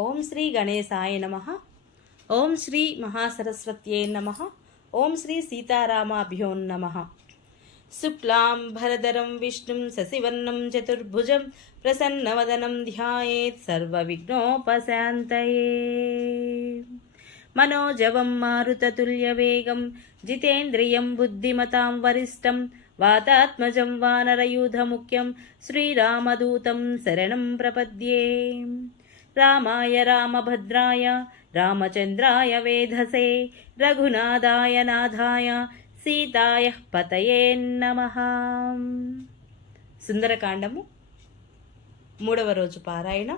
ఓం శ్రీ గణేశాయ నమః. ఓం శ్రీ మహాసరస్వత్యై నమః. ఓం శ్రీ సీతారామాభ్యో నమః. శుక్లాం భరధరం విష్ణుం శశివర్ణం చతుర్భుజం ప్రసన్నవదనం ధ్యాయేత్ సర్వవిఘ్నోపశాంతయే. మనోజవం మారుతతుల్యవేగం జితేంద్రియం బుద్ధిమతాం వరిష్టం వాతాత్మజం వానరయూధముఖ్యం శ్రీరామదూతం శరణం ప్రపద్యే. రామాయ రామభద్రాయ రామచంద్రాయ వేధసే రఘునాథాయ నాథాయ సీతాయ పతయే నమః. సుందరకాండము 3వ రోజు పారాయణ.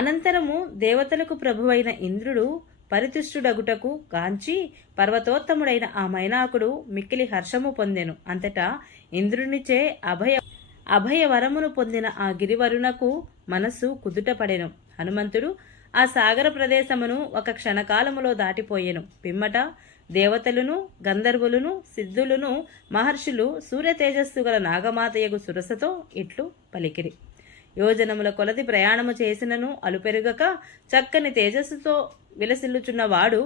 అనంతరము దేవతలకు ప్రభువైన ఇంద్రుడు పరితుష్టుడగుటకు కాంచి పర్వతోత్తముడైన ఆ మైనాకుడు మిక్కిలి హర్షము పొందెను. అంతటా ఇంద్రునిచే అభయవరమును పొందిన ఆ గిరివరునకు మనస్సు కుదుటపడెను. హనుమంతుడు ఆ సాగర ప్రదేశమును ఒక క్షణకాలములో దాటిపోయెను. పిమ్మట దేవతలును గంధర్వులును సిద్ధులును మహర్షులు సూర్య తేజస్సు గల నాగమాతయగు సురసతో ఇట్లు పలికిరి. యోజనముల కొలది ప్రయాణము చేసినను అలుపెరుగక చక్కని తేజస్సుతో విలసిల్లుచున్నవాడు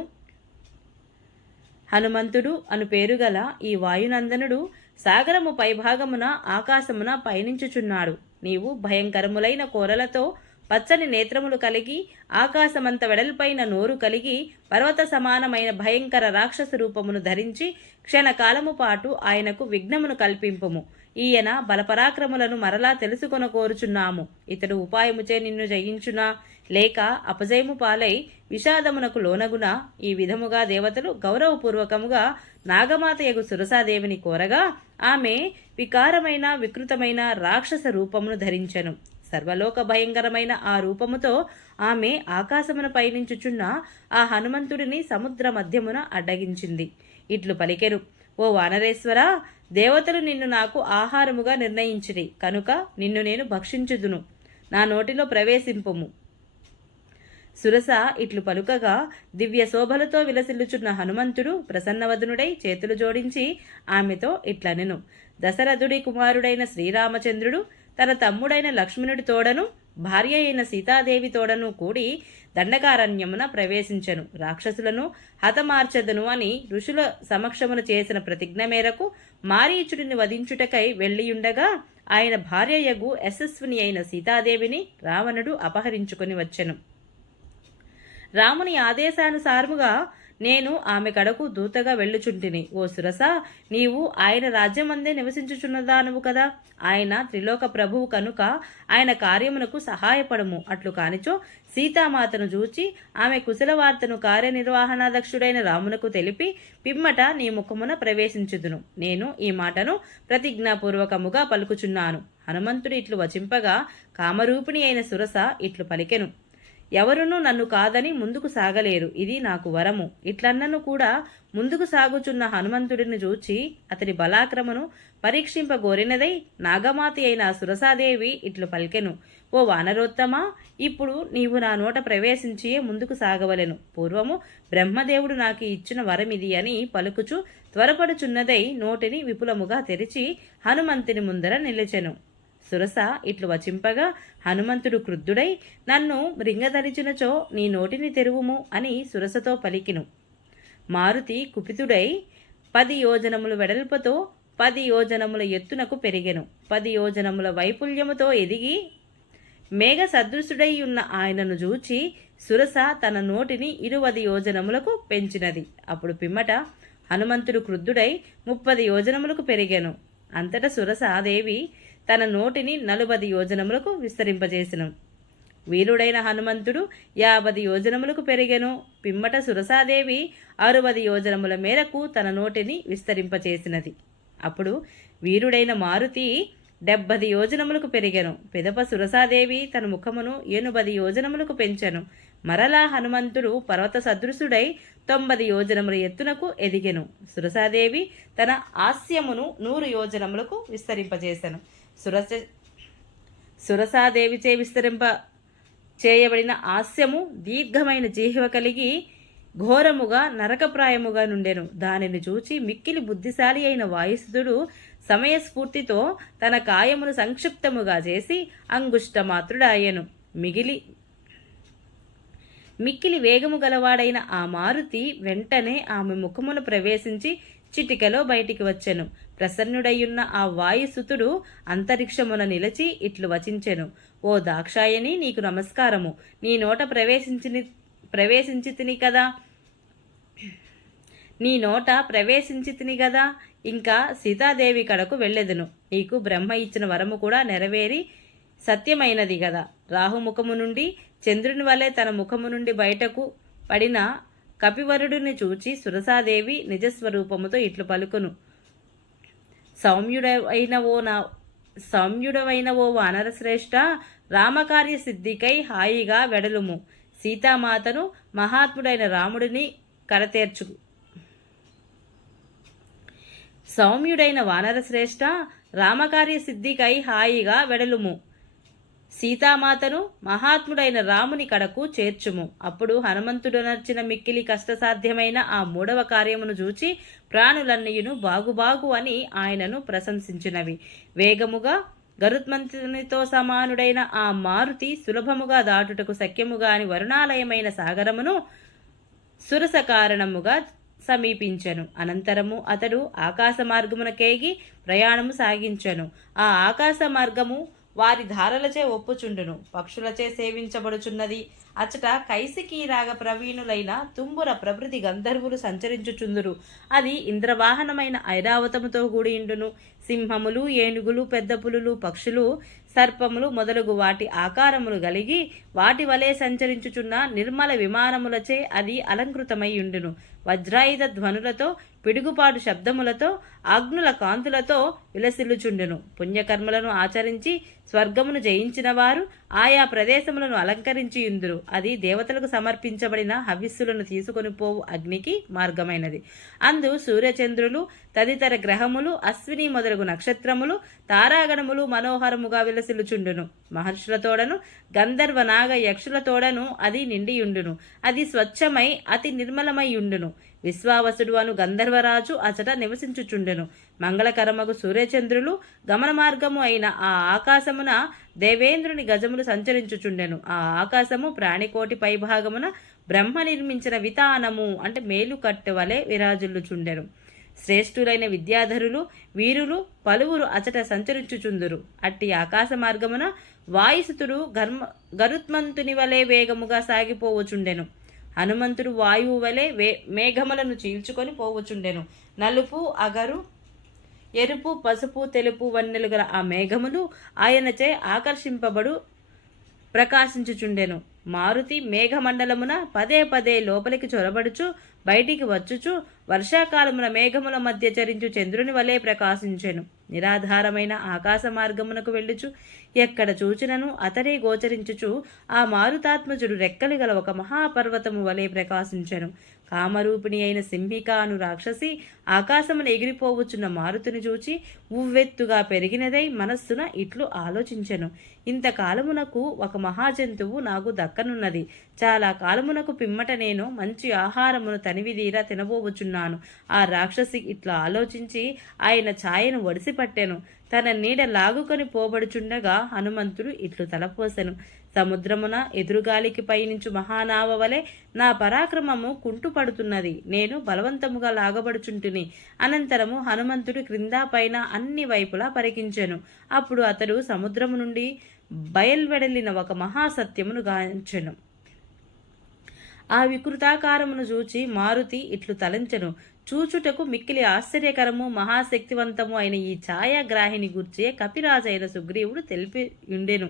హనుమంతుడు అను పేరుగల ఈ వాయునందనుడు సాగరము పైభాగమున ఆకాశమున పయనించుచున్నాడు. నీవు భయంకరములైన కోరలతో పచ్చని నేత్రములు కలిగి ఆకాశమంత వెడల్పైన నోరు కలిగి పర్వత సమానమైన భయంకర రాక్షస రూపమును ధరించి క్షణకాలము పాటు ఆయనకు విఘ్నమును కల్పింపుము. ఈయన బలపరాక్రములను మరలా తెలుసుకొన కోరుచున్నాము. ఇతడు ఉపాయముచే నిన్ను జయించునా లేక అపజయము పాలై విషాదమునకు లోనగునా? ఈ విధముగా దేవతలు గౌరవపూర్వకముగా నాగమాతయగు సురసాదేవిని కోరగా ఆమె వికారమైన వికృతమైన రాక్షస రూపమును ధరించెను. సర్వలోక భయంకరమైన ఆ రూపముతో ఆమె ఆకాశమున పయనించుచున్న ఆ హనుమంతుడిని సముద్ర మధ్యమున అడ్డగించింది. ఇట్లు పలికెరు. ఓ వానరేశ్వరా, దేవతలు నిన్ను నాకు ఆహారముగా నిర్ణయించిరి కనుక నిన్ను నేను భక్షించుదును. నా నోటిలో ప్రవేశింపుము. సురస ఇట్లు పలుకగా దివ్య శోభలతో విలసిల్లుచున్న హనుమంతుడు ప్రసన్నవదనుడై చేతులు జోడించి ఆమెతో ఇట్లనెను. దశరథుడి కుమారుడైన శ్రీరామచంద్రుడు తన తమ్ముడైన లక్ష్మణుడి తోడను భార్య అయిన సీతాదేవి తోడను కూడి దండకారణ్యమున ప్రవేశించెను. రాక్షసులను హతమార్చదను అని ఋషుల సమక్షమున చేసిన ప్రతిజ్ఞ మేరకు మారీచుడిని వధించుటకై వెళ్లియుండగా ఆయన భార్యయగు యశస్విని అయిన సీతాదేవిని రావణుడు అపహరించుకుని వచ్చెను. రాముని ఆదేశానుసారముగా నేను ఆమె కడకు దూతగా వెళ్ళుచుంటిని. ఓ సురస, నీవు ఆయన రాజ్యమందే నివసించుచున్నదానువు కదా. ఆయన త్రిలోక ప్రభువు కనుక ఆయన కార్యమునకు సహాయపడము. అట్లు కానిచో సీతామాతను చూచి ఆమె కుశల వార్తను కార్యనిర్వహణాధ్యక్షుడైన రామునకు తెలిపి పిమ్మట నీ ముఖమున ప్రవేశించుదును. నేను ఈ మాటను ప్రతిజ్ఞాపూర్వకముగా పలుకుచున్నాను. హనుమంతుడు ఇట్లు వచింపగా కామరూపిణి అయిన సురస ఇట్లు పలికెను. ఎవరునూ నన్ను కాదని ముందుకు సాగలేరు. ఇది నాకు వరము. ఇట్లన్నను కూడా ముందుకు సాగుచున్న హనుమంతుడిని చూచి అతడి బలాక్రమను పరీక్షింపగోరినదై నాగమాతి అయిన సురసాదేవి ఇట్లు పలికెను. ఓ వానరోత్తమా, ఇప్పుడు నీవు నా నోట ప్రవేశించియే ముందుకు సాగవలెను. పూర్వము బ్రహ్మదేవుడు నాకు ఇచ్చిన వరమిది అని పలుకుచు త్వరపడుచున్నదై నోటిని విపులముగా తెరిచి హనుమంతుని ముందర నిలిచెను. సురస ఇట్లు వచింపగా హనుమంతుడు క్రుద్ధుడై నన్ను మృంగధరిచినచో నీ నోటిని తెరువుము అని సురసతో పలికిను. మారుతి కుపితుడై 10 యోజనముల వెడల్పుతో 10 యోజనముల ఎత్తునకు పెరిగెను. 10 యోజనముల వైపుల్యముతో ఎదిగి మేఘ సదృశుడై ఉన్న ఆయనను చూచి సురస తన నోటిని 20 యోజనములకు పెంచినది. అప్పుడు పిమ్మట హనుమంతుడు క్రుద్ధుడై 30 యోజనములకు పెరిగెను. అంతటా సురసాదేవి తన నోటిని 40 యోజనములకు విస్తరింపజేసెను. వీరుడైన హనుమంతుడు 50 యోజనములకు పెరిగెను. పిమ్మట సురసాదేవి 60 యోజనముల మేరకు తన నోటిని విస్తరింపచేసినది. అప్పుడు వీరుడైన మారుతి 70 యోజనములకు పెరిగెను. పిదప సురసాదేవి తన ముఖమును 80 యోజనములకు పెంచెను. మరలా హనుమంతుడు పర్వత సదృశుడై 90 యోజనముల ఎత్తునకు ఎదిగెను. సురసాదేవి తన హాస్యమును 100 యోజనములకు విస్తరింపజేసెను. సురసాదేవిచే విస్తరింప చేయబడిన హాస్యము దీర్ఘమైన జీహ్వ కలిగి ఘోరముగా నరకప్రాయముగా నుండెను. దానిని చూచి మిక్కిలి బుద్ధిశాలి అయిన వాయుసుతుడు సమయస్ఫూర్తితో తన కాయమును సంక్షిప్తముగా చేసి అంగుష్టమాత్రుడాయెను. మిక్కిలి వేగము గలవాడైన ఆ మారుతి వెంటనే ఆమె ముఖమును ప్రవేశించి చిటికలో బయటికి వచ్చెను. ప్రసన్నుడయ్యున్న ఆ వాయుసుతుడు అంతరిక్షమున నిలిచి ఇట్లు వచించెను. ఓ దాక్షాయని, నీకు నమస్కారము. నీ నోట ప్రవేశించి కదా ఇంకా సీతాదేవి కడకు వెళ్ళెదను. నీకు బ్రహ్మ ఇచ్చిన వరము కూడా నెరవేరి సత్యమైనది గదా. రాహుముఖము నుండి చంద్రుని వలె తన ముఖము నుండి బయటకు పడిన కపివరుడిని చూచి సురసాదేవి నిజస్వరూపముతో ఇట్లు పలుకును. సౌమ్యుడవైన ఓ వానరశ్రేష్ఠ, రామకార్య సిద్ధికై హాయిగా వెడలుము. సీతామాతను మహాత్ముడైన రాముడిని కడతేర్చు. సౌమ్యుడైన వానరశ్రేష్ఠ, రామకార్య సిద్ధికై హాయిగా వెడలుము. సీతామాతను మహాత్ముడైన రాముని కడకు చేర్చుము. అప్పుడు హనుమంతుడనర్చిన మిక్కిలి కష్టసాధ్యమైన ఆ 3వ కార్యమును చూచి ప్రాణులన్నయును బాగు అని ఆయనను ప్రశంసించినవి. వేగముగా గరుత్మంతునితో సమానుడైన ఆ మారుతి సులభముగా దాటుటకు శక్యముగాని వరుణాలయమైన సాగరమును సురస కారణముగా సమీపించెను. అనంతరము అతడు ఆకాశ మార్గమునకేగి ప్రయాణము సాగించెను. ఆ ఆకాశ మార్గము వారి ధారలచే ఒప్పుచుండును, పక్షులచే సేవించబడుచున్నది. అచట కైసికీ రాగ ప్రవీణులైన తుంబుర ప్రభృతి గంధర్వులు సంచరించుచుందురు. అది ఇంద్రవాహనమైన ఐరావతముతో కూడియుండును. సింహములు, ఏనుగులు, పెద్ద పులులు, పక్షులు, సర్పములు మొదలగు వాటి ఆకారములు కలిగి వాటి వలె సంచరించుచున్న నిర్మల విమానములచే అది అలంకృతమైయుండును. వజ్రాయుధ ధ్వనులతో, పిడుగుపాటు శబ్దములతో, అగ్నుల కాంతులతో విలసిల్లుచుండును. పుణ్యకర్మలను ఆచరించి స్వర్గమును జయించిన వారు ఆయా ప్రదేశములను అలంకరించియుందురు. అది దేవతలకు సమర్పించబడిన హవిస్సులను తీసుకొని పోవు అగ్నికి మార్గమైనది. అందు సూర్యచంద్రులు తదితర గ్రహములు, అశ్విని మొదలగు నక్షత్రములు, తారాగణములు మనోహరముగా విలసిల్లుచుండును. మహర్షులతోడను గంధర్వ నాగ యక్షులతోడను అది నిండియుండును. అది స్వచ్ఛమై అతి నిర్మలమై ఉండును. విశ్వావసుడు అను గంధర్వరాజు అచట నివసించుచుండెను. మంగళకరమగు సూర్యచంద్రులు గమన మార్గము అయిన ఆ ఆకాశమున దేవేంద్రుని గజములు సంచరించుచుండెను. ఆ ఆకాశము ప్రాణికోటి పైభాగమున బ్రహ్మ నిర్మించిన వితానము అంటే మేలుకట్టె వలె విరాజుల్లుచుండెను. శ్రేష్ఠులైన విద్యాధరులు, వీరులు పలువురు అచట సంచరించుచుందురు. అట్టి ఆకాశ మార్గమున వాయుసుతుడు గరుత్మంతుని వలె వేగముగా సాగిపోవచుండెను. హనుమంతుడు వాయువు వలె మేఘములను చీల్చుకొని పోవచుండెను. నలుపు, అగరు, ఎరుపు, పసుపు, తెలుపు వన్నెలు గల ఆ మేఘములు ఆయనచే ఆకర్షింపబడు ప్రకాశించుచుండెను. మారుతి మేఘమండలమున పదే లోపలికి చొరబడుచు బయటికి వచ్చుచు వర్షాకాలమున మేఘముల మధ్య చరించు చంద్రుని వలె ప్రకాశించెను. నిరాధారమైన ఆకాశ మార్గమునకు వెళ్ళుచు ఎక్కడ చూచినను అతడే గోచరించుచు ఆ మారుతాత్మజుడు రెక్కలు గల ఒక మహాపర్వతము వలె ప్రకాశించెను. కామరూపిణి అయిన సింహిక అను రాక్షసి ఆకాశమున ఎగిరిపోవచ్చున్న మారుతిని చూచి ఉవ్వెత్తుగా పెరిగినదై మనస్సున ఇట్లు ఆలోచించెను. ఇంతకాలమునకు ఒక మహాజంతువు నాకు దక్కనున్నది. చాలా కాలమునకు పిమ్మట నేను మంచి ఆహారమును తనివిదీరా తినబోవచున్నాను. ఆ రాక్షసి ఇట్లా ఆలోచించి ఆయన ఛాయను ఒడిసిపట్టెను. తన నీడ లాగుకొని పోబడుచుండగా హనుమంతుడు ఇట్లు తలపోసెను. సముద్రమున ఎదురుగాలికి పయనించు మహానావ వలె నా పరాక్రమము కుంటుపడుతున్నది. నేను బలవంతముగా లాగబడుచుంటిని. అనంతరము హనుమంతుడు క్రింద పైన అన్ని వైపులా పరికించెను. అప్పుడు అతడు సముద్రము నుండి బయల్వెడలిన ఒక మహాసత్యమును గాంచెను. ఆ వికృతాకారమును చూచి మారుతి ఇట్లు తలంచెను. చూచుటకు మిక్కిలి ఆశ్చర్యకరము మహాశక్తివంతము అయిన ఈ ఛాయాగ్రాహిని గూర్చే కపిరాజైన సుగ్రీవుడు తెలిపి ఉండెను.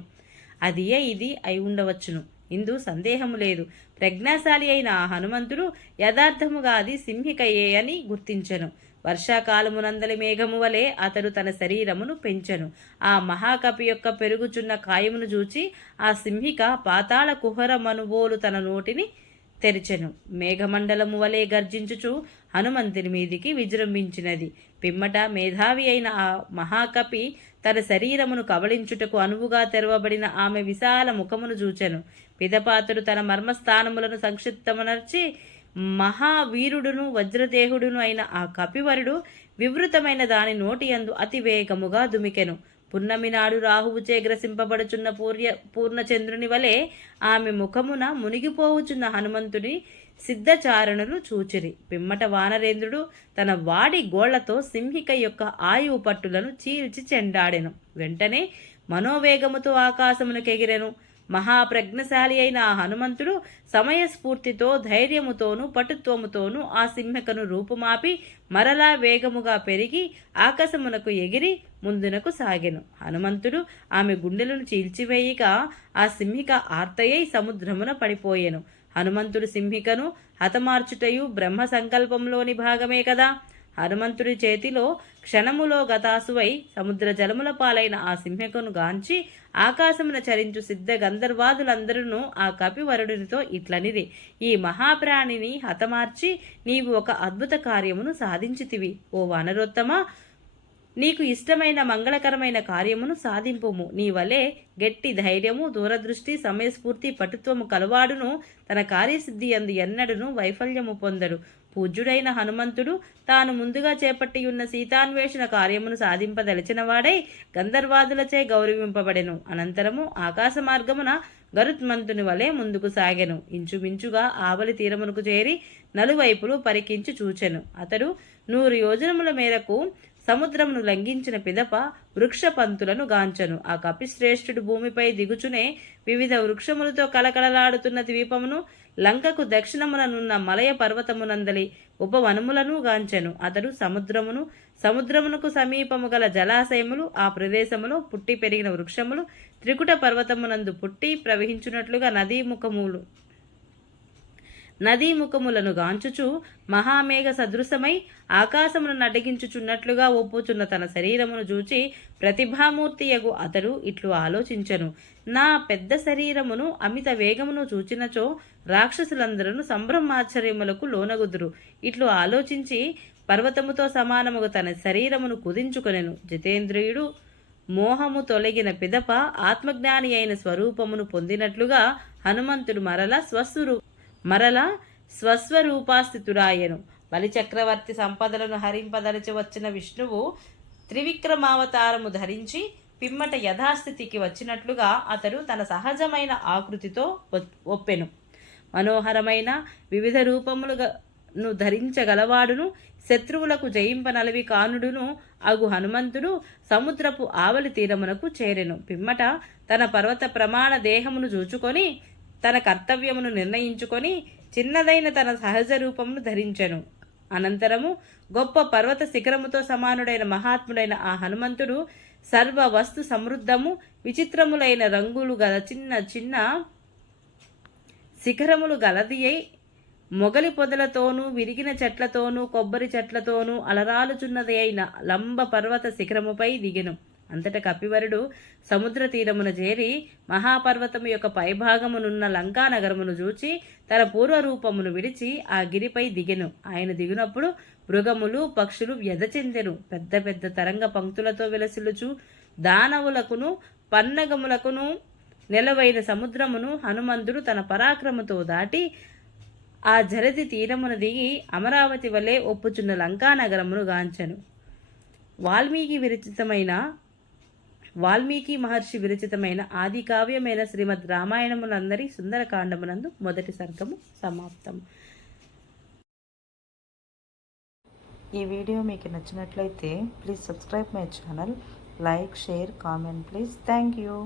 అదియే ఇది అయి ఉండవచ్చును, ఇందు సందేహము లేదు. ప్రజ్ఞాశాలి అయిన ఆ హనుమంతుడు యథార్థముగా అది సింహికయే అని గుర్తించెను. వర్షాకాలమునందలి మేఘము వలె అతడు తన శరీరమును పెంచెను. ఆ మహాకపి యొక్క పెరుగుచున్న కాయమును చూచి ఆ సింహిక పాతాళ కుహర మనుబోలు తన నోటిని తెరిచెను. మేఘమండలము వలె గర్జించుచు హనుమంతుని మీదికి విజృంభించినది. పిమ్మట మేధావి అయిన ఆ మహాకపి తన శరీరమును కబళించుటకు అనువుగా తెరవబడిన ఆమె విశాల ముఖమును చూచెను. పిదపాతుడు తన మర్మస్థానములను సంక్షిప్తమునర్చి మహావీరుడును వజ్రదేహుడును అయిన ఆ కపివరుడు వివృతమైన దాని నోటి యందు అతి వేగముగా దుమికెను. పున్నమి నాడు రాహువుచే గ్రసింపబడుచున్న పూర్ణచంద్రుని వలె ఆమె ముఖమున మునిగిపోవుచున్న హనుమంతుని సిద్ధచారణులు చూచిరి. పిమ్మట వానరేంద్రుడు తన వాడి గోళ్లతో సింహిక యొక్క ఆయువు పట్టులను చీల్చి చెండాడెను. వెంటనే మనోవేగముతో ఆకాశమునకెగిరెను. మహాప్రజ్ఞశాలి అయిన ఆ హనుమంతుడు సమయస్ఫూర్తితో ధైర్యముతోనూ పటుత్వముతోనూ ఆ సింహికను రూపుమాపి మరలా వేగముగా పెరిగి ఆకాశమునకు ఎగిరి ముందునకు సాగెను. హనుమంతుడు ఆమె గుండెలను చీల్చివేయక ఆ సింహిక ఆర్తయై సముద్రమున పడిపోయెను. హనుమంతుడు సింహికను హతమార్చుటయు బ్రహ్మ సంకల్పంలోని భాగమే కదా. హనుమంతుడి చేతిలో క్షణములో గతాసువై సముద్ర జలముల పాలైన ఆ సింహికను గాంచి ఆకాశమున చరించు సిద్ధ గంధర్వాదులందరూ ఆ కపివరుడితో ఇట్లనిది: ఈ మహాప్రాణిని హతమార్చి నీవు ఒక అద్భుత కార్యమును సాధించితివి. ఓ వానరోత్తమ, నీకు ఇష్టమైన మంగళకరమైన కార్యమును సాధింపుము. నీ వలె గట్టి ధైర్యము, దూరదృష్టి, సమయస్ఫూర్తి, పటుత్వము కలవాడును తన కార్యసిద్ధి అందు ఎన్నడును వైఫల్యము పొందడు. పూజ్యుడైన హనుమంతుడు తాను ముందుగా చేపట్టియున్న సీతాన్వేషణ కార్యమును సాధింపదలిచినవాడై గంధర్వాదులచే గౌరవింపబడెను. అనంతరము ఆకాశ మార్గమున గరుత్మంతుని వలె ముందుకు సాగెను. ఇంచుమించుగా ఆవలి తీరమునకు చేరి నలువైపులు పరికించి చూచెను. అతడు 100 యోజనముల మేరకు సముద్రమును లంఘించిన పిదప వృక్షపంతులను గాంచను. ఆ కపిశ్రేష్ఠుడు భూమిపై దిగుచునే వివిధ వృక్షములతో కలకలలాడుతున్న ద్వీపమును, లంకకు దక్షిణముననున్న మలయ పర్వతమునందలి ఉపవనములను గాంచెను. అతడు సముద్రమునకు సమీపము గల జలాశయములు, ఆ ప్రదేశములో పుట్టి పెరిగిన వృక్షములు, త్రికుట పర్వతమునందు పుట్టి ప్రవహించున్నట్లుగా నదీముఖములను గాంచుచు మహామేఘ సదృశమై ఆకాశమును నడిగించుచున్నట్లుగా ఒప్పుచున్న తన శరీరమును చూచి ప్రతిభామూర్తియగు అతడు ఇట్లు ఆలోచించెను: నా పెద్ద శరీరమును అమిత వేగమును చూచినచో రాక్షసులందరూ సంభ్రమాశ్చర్యములకు లోనగుదురు. ఇట్లు ఆలోచించి పర్వతముతో సమానముగా తన శరీరమును కుదించుకొనెను. జితేంద్రియుడు మోహము తొలగిన పిదప ఆత్మజ్ఞాని అయిన స్వరూపమును పొందినట్లుగా హనుమంతుడు మరలా స్వస్వరూపాస్థితుడాయను. బలిచక్రవర్తి సంపదలను హరింపదలిచి వచ్చిన విష్ణువు త్రివిక్రమావతారము ధరించి పిమ్మట యథాస్థితికి వచ్చినట్లుగా అతడు తన సహజమైన ఆకృతితో ఒప్పెను. మనోహరమైన వివిధ రూపములను ధరించగలవాడును, శత్రువులకు జయింపనలవి కానుడును అగు హనుమంతుడు సముద్రపు ఆవలి తీరమునకు చేరెను. పిమ్మట తన పర్వత ప్రమాణ దేహమును చూచుకొని తన కర్తవ్యమును నిర్ణయించుకొని చిన్నదైన తన సహజ రూపమును ధరించెను. అనంతరము గొప్ప పర్వత శిఖరముతో సమానుడైన మహాత్ముడైన ఆ హనుమంతుడు సర్వ వస్తు సమృద్ధము, విచిత్రములైన రంగులు గల చిన్న చిన్న శిఖరములు గలదియై మొగలి పొదలతోనూ విరిగిన చెట్లతోనూ కొబ్బరి చెట్లతోనూ అలరాలుచున్నది అయిన లంబ పర్వత శిఖరముపై దిగెను. అంతట కపివరుడు సముద్ర తీరమున చేరి మహాపర్వతము యొక్క పైభాగమునున్న లంకా నగరమును చూచి తన పూర్వరూపమును విడిచి ఆ గిరిపై దిగెను. ఆయన దిగినప్పుడు మృగములు, పక్షులు వ్యధ చెందెను. పెద్ద పెద్ద తరంగ పంక్తులతో వెలసిల్లుచు దానవులకును పన్నగములకును నెలవైన సముద్రమును హనుమంతుడు తన పరాక్రమతో దాటి ఆ జలది తీరమున దిగి అమరావతి వలె ఒప్పుచున్న లంకా నగరమును గాంచెను. వాల్మీకి మహర్షి విరచితమైన ఆది కావ్యమైన శ్రీమద్ రామాయణమునందరి సుందరకాండమునందు మొదటి సర్గము సమాప్తం. ఈ వీడియో మీకు నచ్చినట్లయితే please subscribe my channel, like, share, comment please. Thank you.